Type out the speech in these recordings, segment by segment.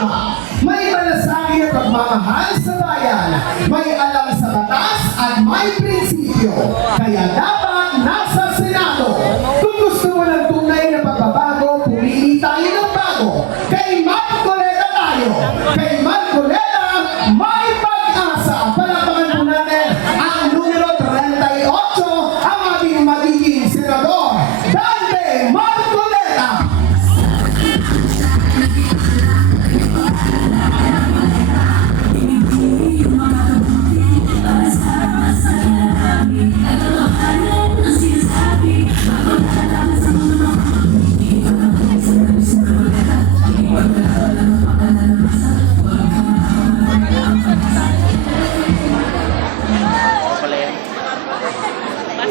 tama, may malasakit at pagmamahal sa bayan, may alam sa batas at may prinsipyo. Kaya dapat nasa Senado. Kung gusto mo ng tunay na pagbabago, pumili tayo ng bago. Kay Marcoleta tayo. Kay Marcoleta, may pag-asa. Palapakan po natin ang numero 38, ang ating magiging senador, Dante Marcoleta.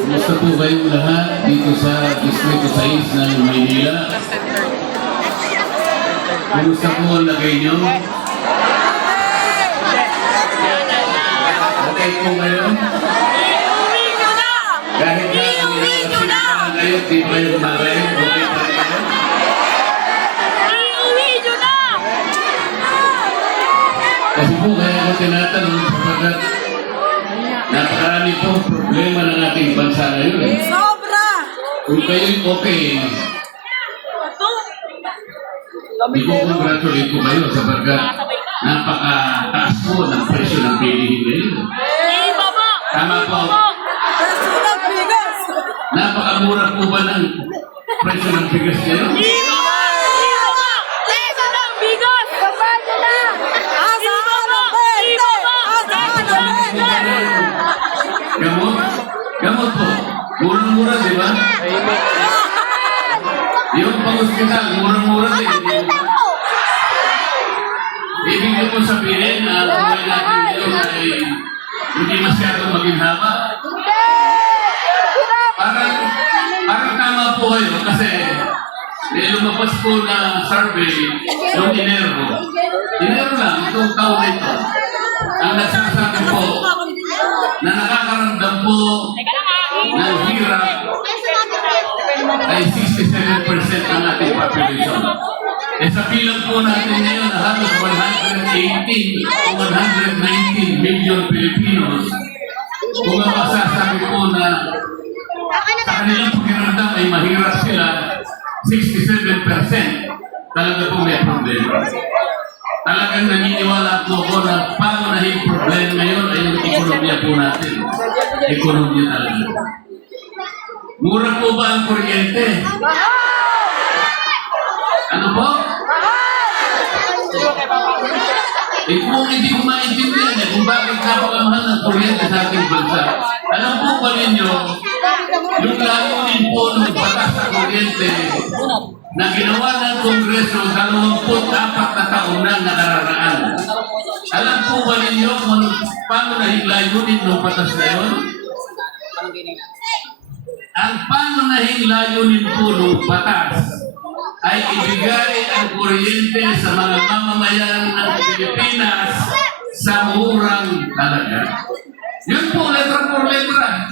Kumusta po kayong lahat dito sa Distrito 6 ng Maynila? Kumusta po ang lagay nyo? Okay po ngayon? Kahit na kayo, di ba yung malay? Okay pa rin kayo? Kasi po kaya ako tinatanong sapagkat napakarami po problema ng ating bansa ngayon. Sobra! Kung kayo'y okay, i-congratulate ko kayo sapagkat napakataas po ng presyo ng bilihin ngayon. Tama po. Presyo ng bigas! Napakamura po ba ng presyo ng bigas ngayon? Presyo ng bigas! Kapado na! Asahan ng pwede! Asahan ng pwede! Gamot? Gamot po. Murang-mura, di ba? Yung pang-hospital, murang-mura din. Ibig ko po sabihin na buhay natin ngayon ay hindi masyadong maginhawa. Parang tama po kayo kasi may lumabas po na survey noong Enero. Enero lang, itong taon na ito. Ang nagsasabi po na nakakaramdam po ng hirap ay 67% ang ating population. E sa bilang po natin ngayon na halos 118 o 119 million Filipinos, kung ang masasabi po na sa kanilang pakiramdam ay mahirap sila, 67% talaga po may problema. Talagang naniniwala po ako na pangunahing problema ngayon ay yung ekonomiya po natin. Ekonomiya talaga. Mura po ba ang kuryente? Ano po? Kung hindi ko maintindihan kung bakit napakamahal ng kuryente sa ating bansa. Alam po ba ninyo, yung layunin po ng batas sa kuryente na ginawa ng Kongreso 24 na taon na nakararaan. Alam po ba ninyo kung paano nahing layunin ng batas na yun? Ang pangunahing layunin po ng batas ay ibigay ang kuryente sa mga mamamayan ng Pilipinas sa murang halaga. Yun po, letra por letra.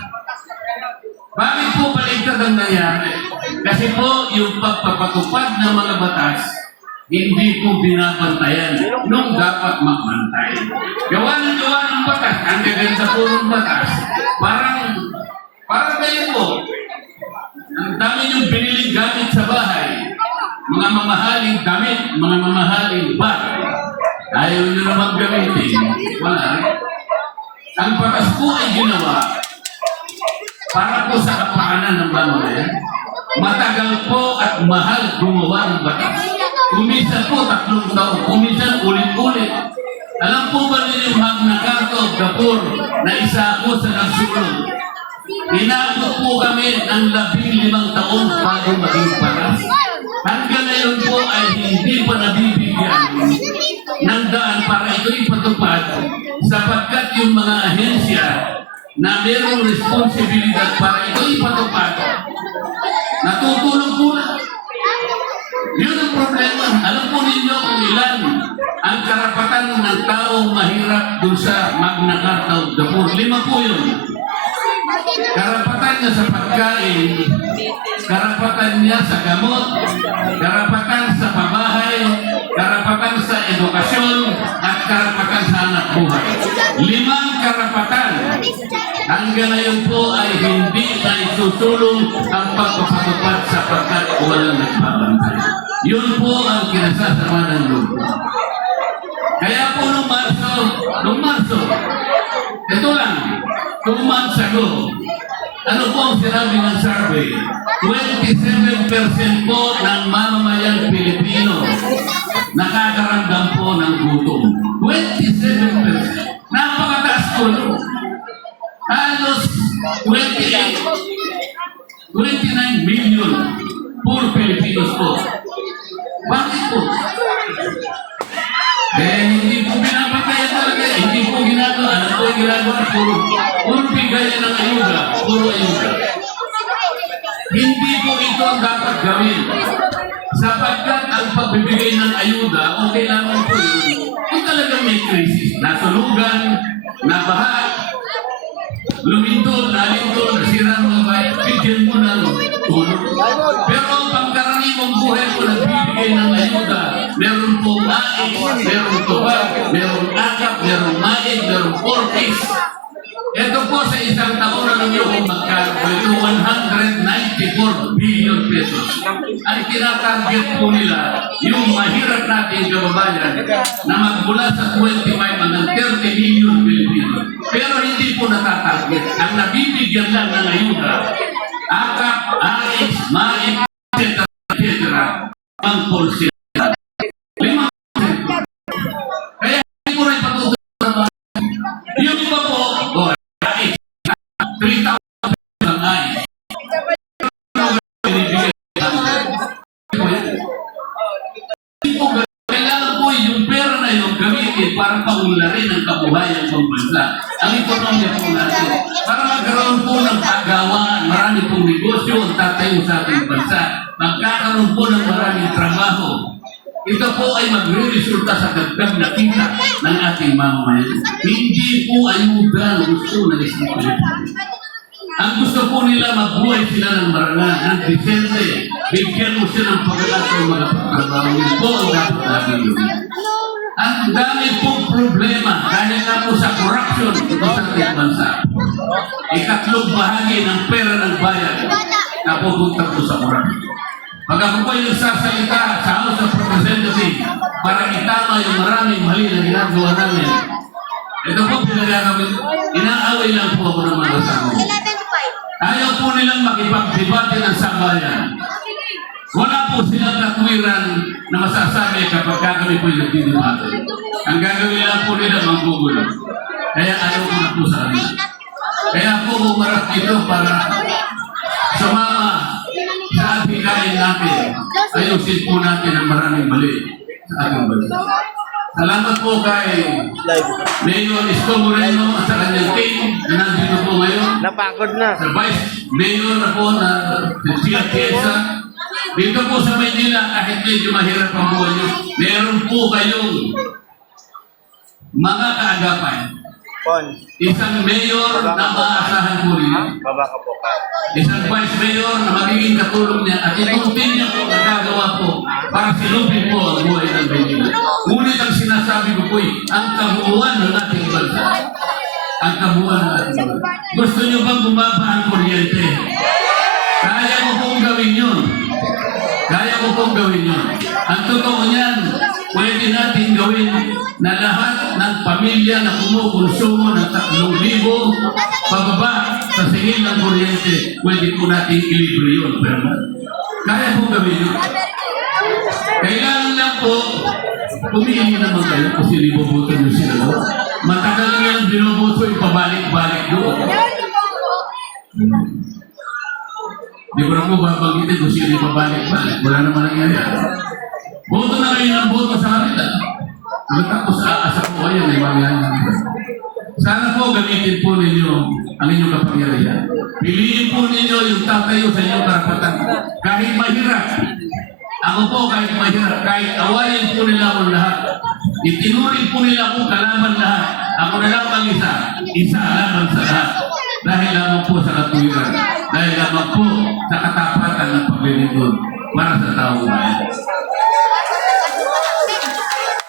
Bakit po baligtad ang nangyari? Kasi po, yung pagpapatupad ng mga batas, hindi po binabantayan nung dapat magbantay. Gawa ng batas, ang gaganda po ng batas, parang kayo po, ang dami yung biniling gamit sa bahay, mga mamahaling damit, mga mamahaling bagay, ayaw nyo naman gamitin, wala. Ang batas po ay ginawa para po sa kapakanan ng mamamayan. Matagal po at mahal gumawa ng batas. Kuminsan po 3 taon, kuminsan ulit-ulit. Alam po ba ninyo yung Magna Carta of the Poor na isa po sa nagsulong? Inabot po kami ng 15 taon bago maging batas. Hanggang ngayon po ay hindi pa nabibigyan ng daan para ito'y patupad sapagkat yung mga ahensya na mayroong responsibilidad para ito'y patupad, natutulog po na. Yun ang problema. Alam po ninyo kung ilan ang karapatan ng taong mahirap doon sa Magna Carta of the Poor. 5 po yun. Karapatan niya sa pagkain, karapatan niya sa gamot, karapatan sa pabahay, karapatan sa edukasyon, hanggang ngayon po ay hindi na isusulong ang pagpapatupad sapagkat walang nagbabantay. Yun po ang kinasasama ng loob. Kaya po nung Marso, ito lang, 2 months ago, ano po ang sinabi ng survey? 27% po ng mamamayang Pilipino nakakaramdam po ng gutom. 27%. Napakataas po. Halos 29 million poor Filipinos po. Bakit po? Hindi po pinapatayan talaga. Hindi po ginagawa. Ano po yung ginagawa? Puro bigayan ng ayuda. Puro ayuda. Hindi po ito ang dapat gawin. Sapagkat ang pagbibigay ng ayuda, okay lamang po yun. Kung talagang may krisis, nasulugan, nabaha, lumindol, nalindol, nasira mga bayan, bigyan mo ng tulong. Pero ang pangkaraniwang buhay po nagbibigay ng ayuda, meron po mais, meron tubag, meron akap, meron maig, meron portis. Ito po sa isang taon na ninyo kung magkano, ito 194 billion pesos. Ang tinatarget po nila, yung mahirap nating kababayan na magmula sa 25 hanggang 30 million Pilipino. Pero hindi po natatarget. Ang nabibigyan lang ng ayuda, akap, ais, maig, etc. ang porsi. 5%. Kaya hindi po rin patutunan sa mga. Yung iba po, 3,000 ang ais. Kailangan po yung pera na yung gamitin para paunlarin ang kabuhayan ng bansa. Ang ekonomiya po natin. Para magkaroon po ng paggawa, marami pong negosyo ang tatayo sa ating bansa. Magkakaroon po ng maraming trabaho. Ito po ay magre-resulta sa dagdag na kita ng ating mamamayan. Hindi po ayuda ang gusto ng isang Pilipino. Ang gusto po nila mabuhay sila ng marangal, ng disente. Bigyan mo sila ng pagkakataon mga pagtrabaho. Yun po ang dapat natin yun. Ang dami pong problema dahil nga po sa corruption ito sa ating bansa. Ikatlong bahagi ng pera ng bayan na pupunta po sa corruption. Pag ako po yung sasalita sa House of Representatives para itama yung maraming mali na ginagawa namin, ito po pinagagawin, inaaway lang po ako ng mga kasama. Ayaw po nilang makipagdebate ng sambayan. Wala po silang katwiran na masasabi kapag kami po yung nagdidebate. Ang gagawin lang po nila manggugulo. Kaya ayaw ko na po sa kanila. Kaya po umarap dito para sumama sa ating kain natin. Ayusin po natin ang maraming mali sa ating bansa. Salamat po kay Mayor Isko Moreno at sa kanyang team na nandito po ngayon. Napagod na. Sa Vice Mayor na po na si Tia Tiesa. Dito po sa Maynila, kahit medyo mahirap ang buhay nyo, meron po kayong mga kaagapan. Isang mayor na maasahan po rin. Baba ka po ka. Isang vice mayor na magiging katulong niya at itong team niya po nagagawa po para silupin po ang buhay ng Maynila. Ngunit ang sinasabi ko po ang kabuuan ng ating bansa. Ang kabuuan ng ating bansa. Gusto niyo bang bumaba ang kuryente? Kaya mo pong gawin yun. Kaya mo pong gawin yun. Ang totoo niyan, pwede natin gawin na lahat ng pamilya na kumukonsumo ng 3,000 pababa sa singil ng kuryente, pwede po natin ilibre yun. Pero kaya po gawin yun. Kailangan lang po, pumili naman kayo kung siniboboto nyo sila doon. Matagal nga ang binoboto yung pabalik-balik doon. Di ko na po babanggitin kung sino yung pabalik-balik. Wala naman nangyayari. Boto na kayo ng boto sa kanila. Tapos aasa po kayo may mangyayari. Sana po gamitin po ninyo ang inyong kapangyarihan. Piliin po ninyo yung tatayo sa inyong karapatan. Kahit mahirap. Ako po kahit mahirap. Kahit awayin po nila akong lahat. Itinurin po nila akong kalaban lahat. Ako na lang mag-isa. Isa laban sa lahat. Dahil lamang po sa katuwiran. Dahil lamang po sa katapatan ng paglilingkod para sa taong bayan.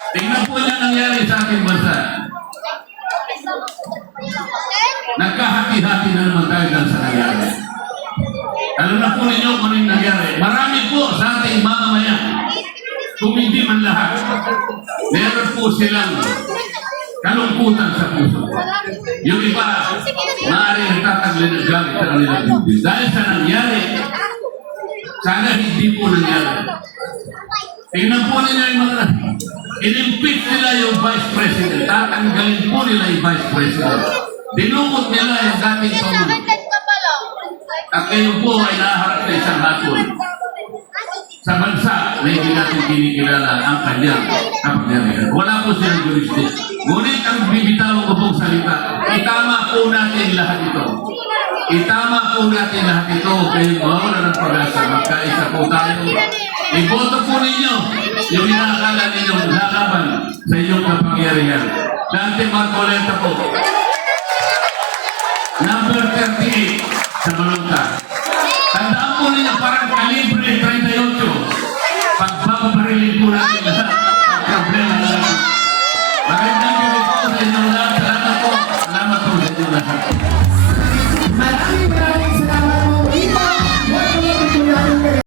Tingnan po niya nangyari sa ating bansa. Nagkahati-hati na Alam na po ninyo kung anong nangyari. Marami po sa ating mamamayan, kung hindi man lahat, meron po silang kalungkutan sa puso. Yung iba, maaaring nagtatagli ng gamit sa kanilang bibig. Dahil sa nangyari, sana hindi po nangyari. Tingnan po ninyo yung mga in-impeach nila yung Vice President. Tatanggalin po nila yung Vice President. Dinukot nila yung dating pamuno. At ngayon po ay naharap sa isang hatol sa bansa na hindi natin kinikilala ang kanyang kapangyarihan. Wala po silang jurisdiction. Ngunit ang bibitawang ko pong salita, itama po natin lahat ito. Itama po natin lahat ito kayo mawala ng pag-asa. Magkaisa po tayo. Iboto po ninyo yung inaakala ninyong lalaban sa inyong kapangyarihan. Dante Marcoleta po. Number 38 sa Malunta. Tandaan po ninyo parang kalibre